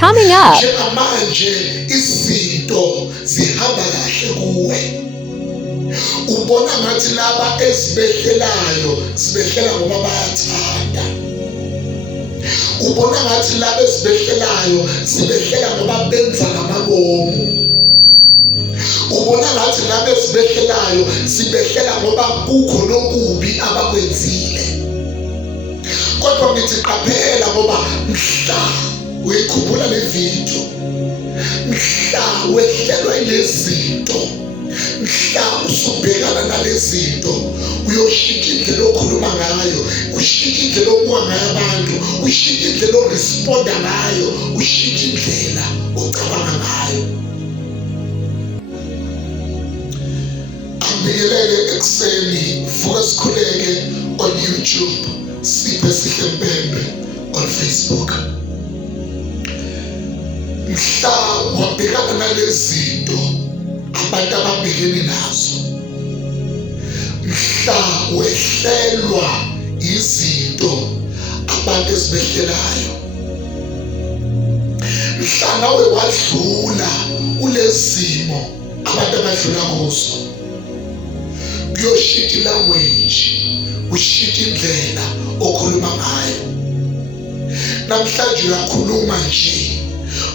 Coming up, njengamanje izinto zihamba kahle kuwe. Ubona ngathi laba esibehlelayo sibehlela ngoba bayathanda. Ubona ngathi laba esibehlelayo sibehlela ngoba benza ngamabomu. Ubona ngathi laba esibehlelayo sibehlela ngoba kukho nokubi abakwenzile. Kodwa ngithi qaphela ngoba mhla uyikhumbula le video, mhla wehlelwa ilezinto, mhla usubhekana nalezinto, uyoshintsha indlela okhuluma ngayo, ushintsha indlela obuka ngayo abantu, ushintsha indlela oresponda ngayo, ushintsha indlela ocabanga ngayo. Ambikelele ekuseni, vuka sikhuleke on YouTube, Siphe Sihle Mpembe on Facebook. Mhla wabhekana nalezinto abantu ababhekene nazo, mhla wehlelwa izinto abantu esibehlelayo, mhla nawe wadlula kulezimo abantu abadlula kuzo, kuyoshintsha ilanguage, ushintsha indlela okhuluma ngayo. Namhlanje uyakhuluma nje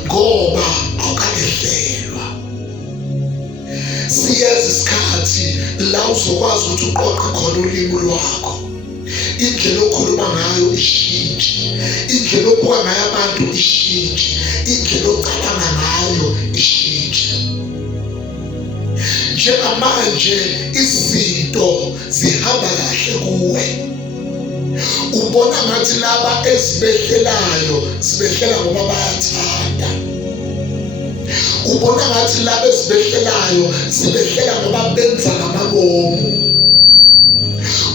ngoba awukahlelwa. Siyeza isikhathi la uzokwazi ukuthi uqoqe khona ulimi lwakho, indlela okhuluma ngayo ishintshe, indlela obuka ngayo abantu ishintshe, indlela ocabanga ngayo ishintshe. Njengamanje izinto zihamba kahle kuwe. Ubona ngathi laba esibehlelayo sibehlela ngoba bayathanda. Ubona ngathi laba esibehlelayo sibehlela ngoba benza ngamabomu.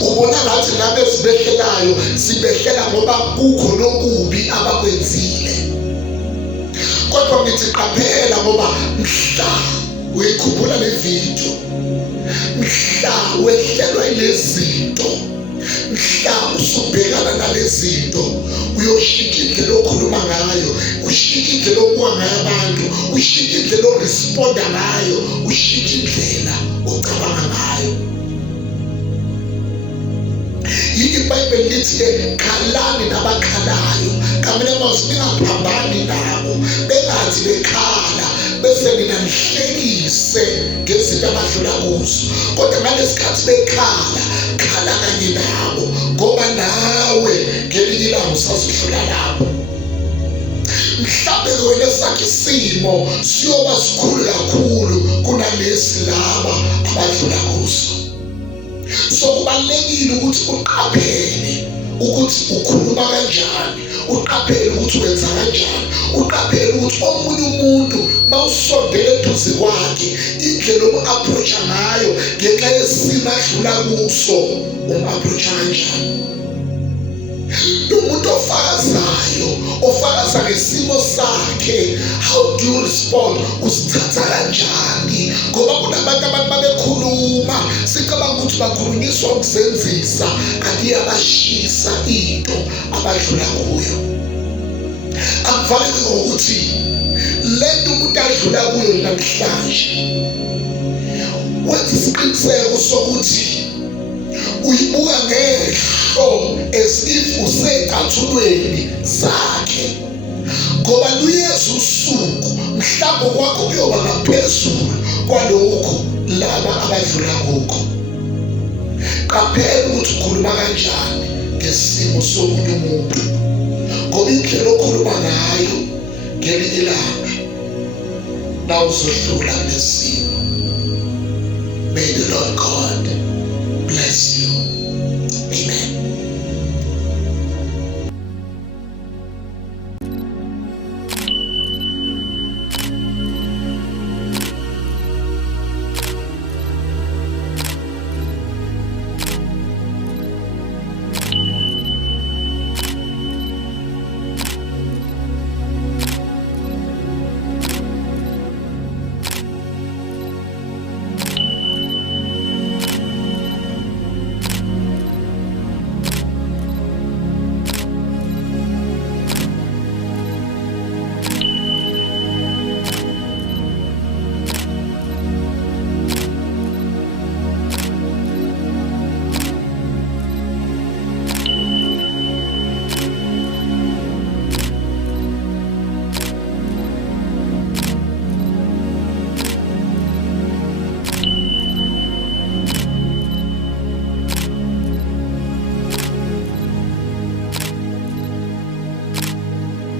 Ubona ngathi laba esibehlelayo sibehlela ngoba kukho nokubi abakwenzile. Kodwa ngithi qaphela ngoba mhla uyikhumbula le video, mhla wehlelwa ilezinto, mhla usubhekana nalezinto, uyoshintsha indlela okhuluma ngayo, ushintsha indlela obuka ngayo abantu, ushintsha indlela oresponda ngayo, ushintsha indlela ocabanga ngayo. iBhayibheli lithi khalani nabakhalayo, ngamanye amazwi ningaphambani nabo, bengathi bekhala bese mina nihlekise ngezinto abadlula kuzo. Kodwa ngalesikhathi bekhala, khala kanye nabo ngoba nawe ngelinye ilanga usazodlula lapho. Mhlawumbe wena sakhe isimo siyoba sikhulu kakhulu kunalesi laba abadlula kuzo. So kubalulekile ukuthi uqaphele ukuthi ukhuluma kanjani, uqaphele ukuthi wenza kanjani, uqaphele ukuthi omunye umuntu mawusondela eduze kwakhe indlela omu-approacha ngayo ngenxa yesimo adlula kuso, umu-approacha kanjani. Umuntu ofakazayo, ofakaza ngesimo sakhe, how do you respond? Usithatha kanjani? Ngoba kunabantu abantu babekhuluma sicabanga ukuthi bakhulunyiswa ukuzenzisa, kanti iyabashisa into abadlula kuyo. Akufanele ngokuthi lento umuntu adlula kuyo namhlanje wenza isiqiniseko sokuthi uyibuka ngehlo as if usecathulweni zakhe, ngoba luyeza usuku mhlawumbe kwakho kuyoba ngaphezulu kwalokho laba abadlula kukho. Qaphela ukuthi ukhuluma kanjani ngesimo somunye umuntu, ngoba indlela okhuluma ngayo ngelinye ilanga nawuzodlula kulesimo. May the Lord God bless you.